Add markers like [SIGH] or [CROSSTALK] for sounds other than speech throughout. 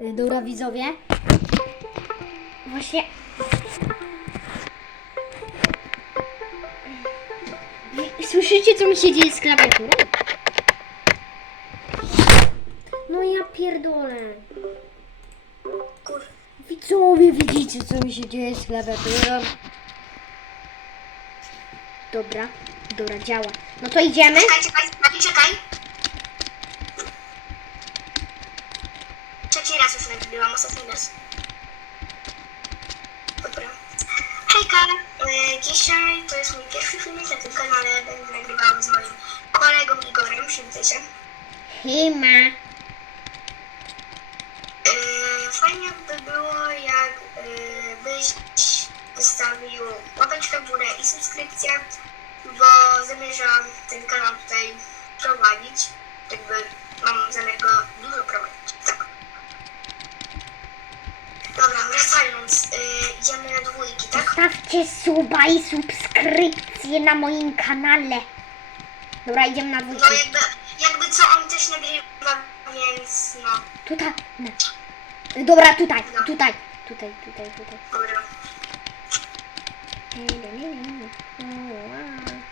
Y, Dobra, widzowie. Właśnie. Wi- Słyszycie, co mi się dzieje z klawiaturą? No ja pierdolę. Widzowie, widzicie, co mi się dzieje z klawiaturą? Dobra, dobra, działa. No to idziemy. Czekaj, czekaj, czekaj, czekaj. Trzeci nagryłam, ostatni raz. Dobra. Hejka, e, dzisiaj to jest mój pierwszy filmik na tym kanale. Będę nagrywała z moim kolegą Igorem, przywitaj się. Chyba. E, fajnie by było, jak e, byś zostawił łapeczkę w górę i subskrypcję, bo zamierzam ten kanał tutaj prowadzić. Jakby mam zamiar go dużo prowadzić. Dobra, wracając, e, idziemy na dwójki, tak? Zostawcie suba i subskrypcję na moim kanale. Dobra, idziemy na. No jakby, jakby co on też nagrywa, więc no, Tutaj. No. Dobra, tutaj, tutaj, tutaj, tutaj, tutaj. dobra.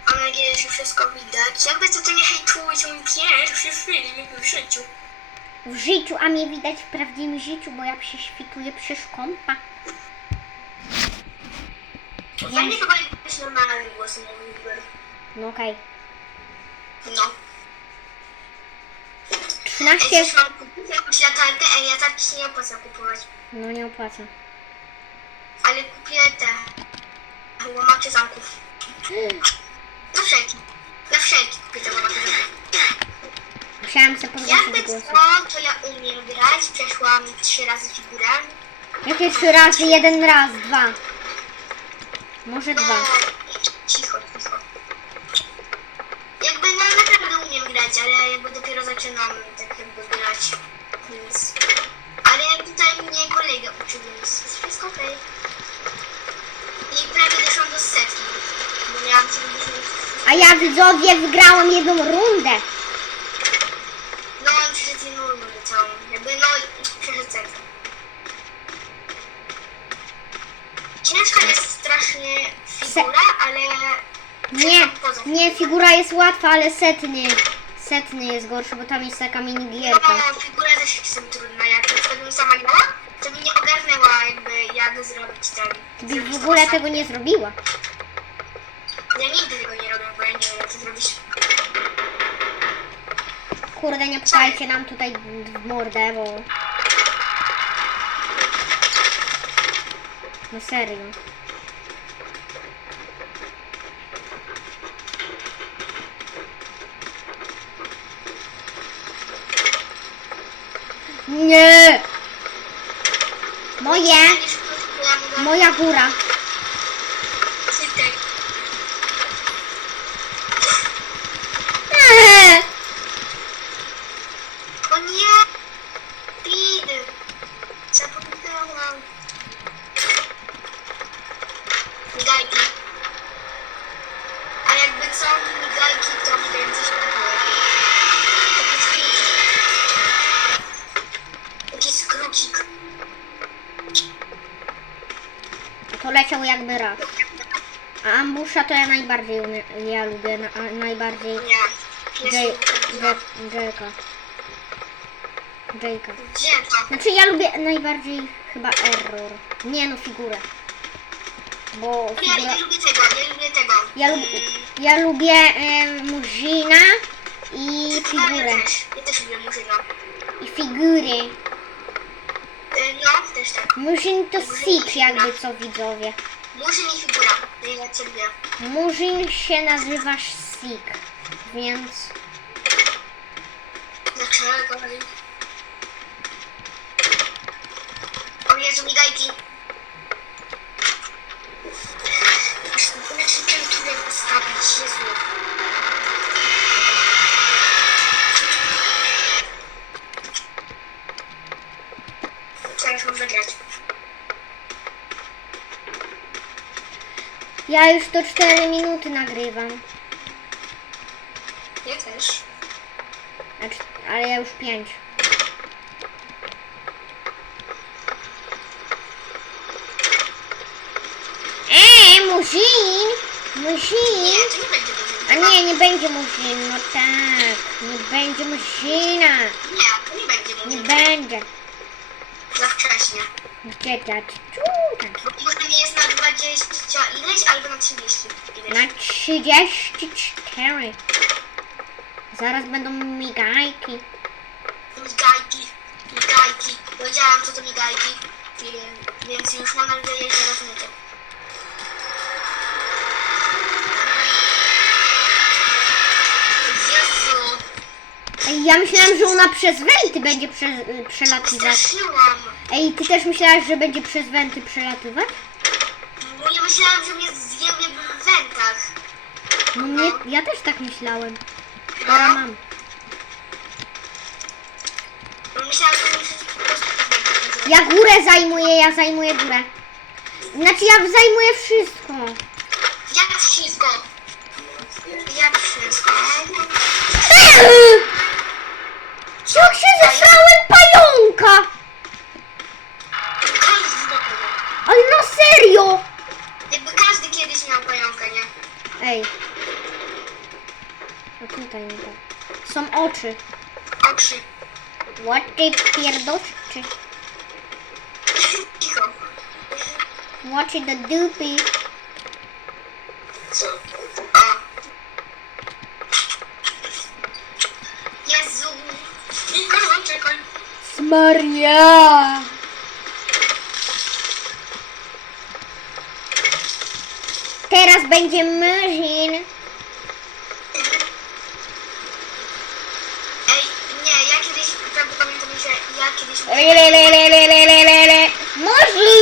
Mam nadzieję, że wszystko widać. Jakby co to nie hejtuj, to mój pierwszy film w życiu. W życiu, a mnie widać w prawdziwym życiu, bo ja prześwituję przez kompa. Fajnie chyba jakbyś normalny głos nie mówił. No okej. No. 13. Ej, coś mam kupić jakąś latarkę, ej, latarki się nie opłaca kupować. No nie opłaca. Ale kupię te łamacze zamków. Na wszelki. Na wszelki kupię te łamacze zamków. Musiałam sobie Jakby głos. co, to ja umiem grać. Przeszłam trzy razy figurę. Jakie trzy razy? Jeden raz, dwa. Może dwa. cicho, cicho. Jakby no naprawdę umiem grać, ale jakby dopiero zaczynam tak jakby grać. Więc... Ale tutaj mnie kolega uczy, więc jest wszystko okej. I prawie doszłam do setki. Bo miałam 70... A ja widzowie wygrałam jedną rundę. Całą. Jakby no, przeszedł setkę. Ciężka jest strasznie figura, ale... Nie, nie, figura jest łatwa, ale setny. Setny jest gorszy, bo tam jest taka minigierka. No, figura też jest trudna. Jak na przykład bym sama grała, to by nie ogarnęła jakby jak zrobić ten. Ty byś zrobić w ogóle to tego nie zrobiła. Ja nigdy tego nie robię, bo ja nie wiem jak to zrobić. Kurde, nie pchajcie nam tutaj w mordę, bo... No serio. Nie! Moje! Próbowała Moja góra. Cytek. Eee! O nie! Pid! Zapomniałam. Migajki. A jakby co, migajki to więcej śpiewały. Taki skrócik. To leciał jakby raz. A ambusza to ja najbardziej umie, ja lubię, na, a najbardziej Nie. Jay-. Jay- Jake'a. Jake'a. Znaczy ja lubię najbardziej chyba error. Nie no, figurę. Bo Ja figura... nie lubię tego, nie lubię tego. Ja, lub, ja lubię e, i Ja figurę. też. Ja też lubię Murzyna. I figury. Y, No, też tak. Murzyn to Six jakby co widzowie. Murzyn i figura. Ja cię lubię. Murzyn się nazywa Sik. Więc... Dlaczego? Jezu. Aż na czym tutaj postawić, Jezu. Teraz. Ja już to 4 minuty nagrywam. Ja też. Znaczy, ale ja już 5. Będzie dużo. A nie, nie będzie muzin, no tak. Nie będzie muzina. Nie, to nie będzie Nie będzie. Za wcześnie. Gdzie tak? Bo nie jest na 20 ileś, albo na 30 ileś. Na 34. Zaraz będą migajki. Migajki, migajki. Powiedziałam, co to migajki. Więc już mam nadzieję, że rozumiecie. Ja myślałam, że ona przez wenty będzie prze, y, przelatywać. straszyłam. Ej, ty też myślałaś, że będzie przez wenty przelatywać? Bo ja myślałam, że mnie jakby w wentach. No mnie, ja też tak myślałem. Dobra, No, mam. bo myślałam, że mnie po prostu w wentach zjem. Ja górę zajmuję, ja zajmuję górę. Znaczy ja zajmuję wszystko. Jak wszystko? Jak wszystko? Jak się zesrałem pająka! Ale no serio! Jakby każdy kiedyś miał pająka, nie? Ej. No tutaj nie tak. Są oczy. Oczy. What ty pierdoszczy? [LAUGHS] Cicho. What the dupy? Maria! Teraz będzie mrzin. Ej, nie, ja kiedyś, prawda pamiętam, że ja kiedyś... Lelelelelelelele. Murzyn! Murzyn!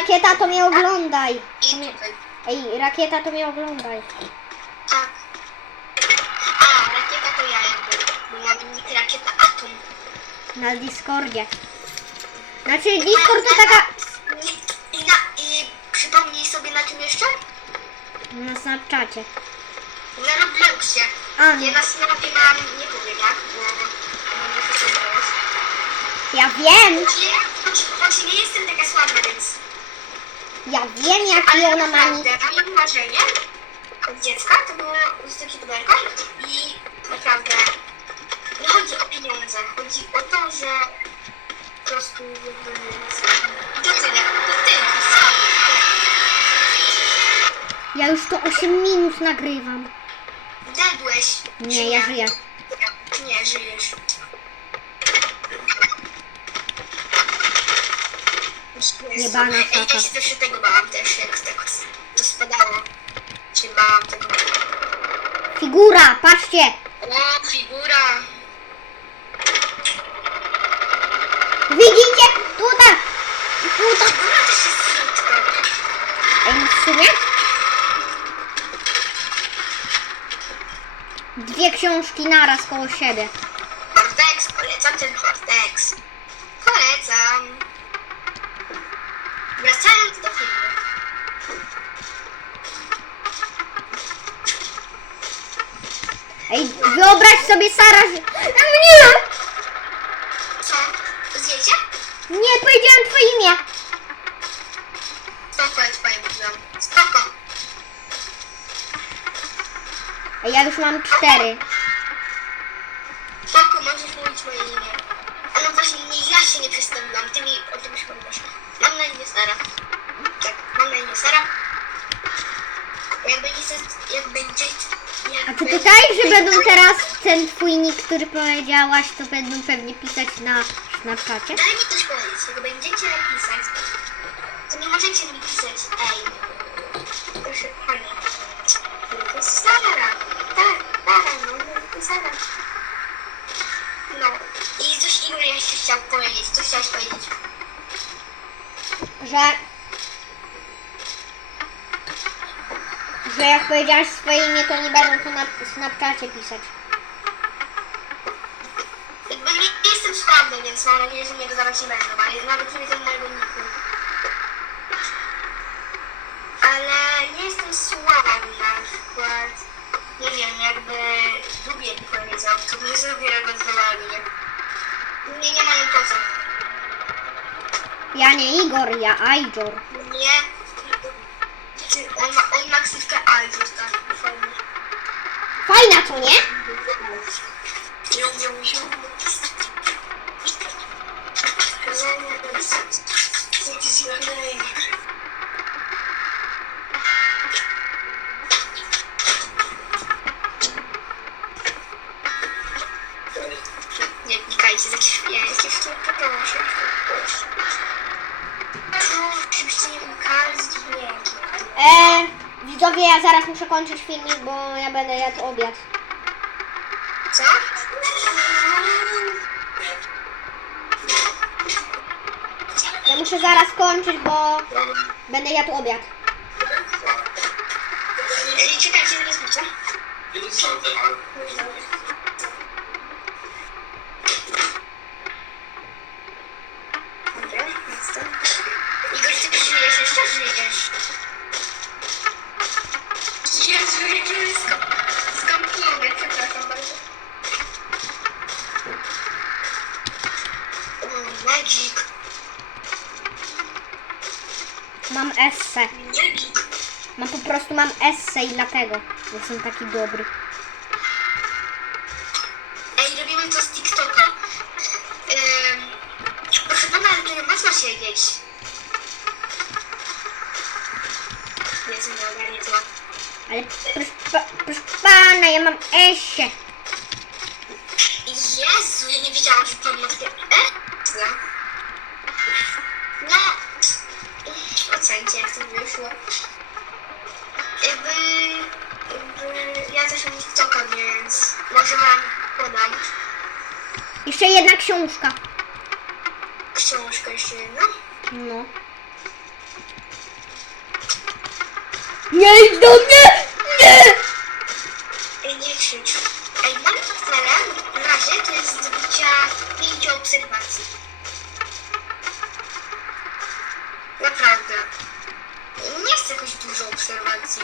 Rakieta, to mnie oglądaj. I tutaj. Ej, rakieta, to mnie oglądaj. Tak. A, rakieta to ja jakby. Bo mam nick rakieta Atom. Na Discordzie. Znaczy, Discord to taka... I, na, I przypomnij sobie na czym jeszcze? Na Snapchacie. Na Robloxie. A, Ja nie. na Snapie mam, nie powiem jak, bo nie chcę. Ja wiem. Nie- choć, choć nie jestem taka słaba, więc... Ja wiem, jaki ona ma nick. naprawdę, marzenie od dziecka, to było zostać youtuberką i naprawdę nie chodzi o pieniądze, chodzi o to, że po prostu jakby... Do widzenia, to ty, sam. Ja już to 8 minut nagrywam. Dedłeś. Nie, ja żyję. Nie, żyjesz. Jebana Ej. Ja się zawsze tego bałam też, jak tak to spadało. Się bałam tego. Figura, patrzcie. O, figura. Widzicie? Tutaj. Tutaj. Figura też jest słodka. Ej, no w sumie? Dwie książki naraz koło siebie. Hortex, polecam ten Hortex. Polecam. Wracając do filmu. Ej, wyobraź sobie Sara, że... A mnie! Co? Zjecie? Nie, powiedziałam twoje imię. Spoko, ja twoje mówiłam. Spoko. Ej, ja już mam cztery. Sara. Tak, mam na imię Sara. Jak będziecie... Jak będziecie... Jak A ty będzie- tutaj, że będą teraz ten twój nick, który powiedziałaś, to będą pewnie pisać na Snapchacie? Daj mi coś powiedzieć, jak będziecie napisać, to nie możecie mi pisać ej. Proszę pani. Tylko Sara. Tak, Sara, no, tylko Sara. No. I coś Igor jeszcze chciał powiedzieć. Co chciałeś powiedzieć? Że... Że jak powiedziałaś swoje imię, to nie będą to na Snapchacie pisać. Jakby nie, jestem sprawny, więc mam nadzieję, że mnie zaraz nie będą, ale nawet nie wiedzą mojego niku. Ale nie jestem słaby na przykład. Nie wiem, jakby lubię powiedzą, to nie zrobię ewentualnie. Nie, nie mają po co. Ja nie Igor, ja Ajor. Nie. Ty, On ma, on ma ksywkę Alfred, tak, fajnie. Fajna, co nie? Ją, ją, ją. Nie klikajcie, zakrzywię, jakieś tu proszę. Widzowie, ja zaraz muszę kończyć filmik, bo ja będę jadł obiad. Co? Ja muszę zaraz kończyć, bo będę jadł obiad. Czekajcie, zaraz wrócę. Esse i dlatego jestem taki dobry. Ej, robimy to z TikToka. Ym, proszę pana, ale tu nie można siedzieć. Jezu, nie ogarnię to. Ale proszę, pa, proszę pana, ja mam esse. Jezu, ja nie wiedziałam, że pan ma takie... E? Co? No, ocencie, jak to wyszło. Jakby... jakby ja też mam TikToka, więc może wam podam Jeszcze jedna książka. książkę jeszcze jedną. No. Nie idź do mnie! Nie! Ej, nie krzycz. Ej, moim celem na razie to jest zdobycia pięciu obserwacji. Naprawdę. Chcę dużo obserwacji.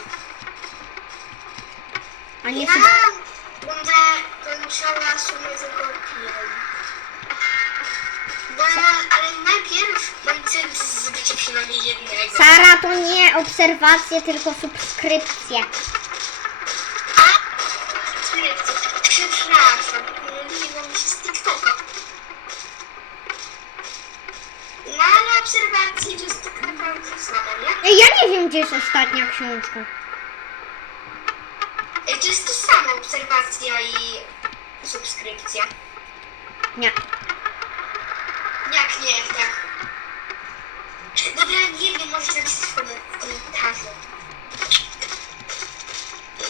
A nie Ja chyba. będę kończyła sumę tylko. Bo, ale najpierw cel zdobycia przynajmniej jednego. Sara to nie obserwacje, tylko subskrypcje. Ej, ja nie wiem, gdzie jest ostatnia książka. Ej, To jest to samo, obserwacja i subskrypcja. Nie. Jak nie, tak. Dobra, nie wiem, możecie napisać w komentarzu.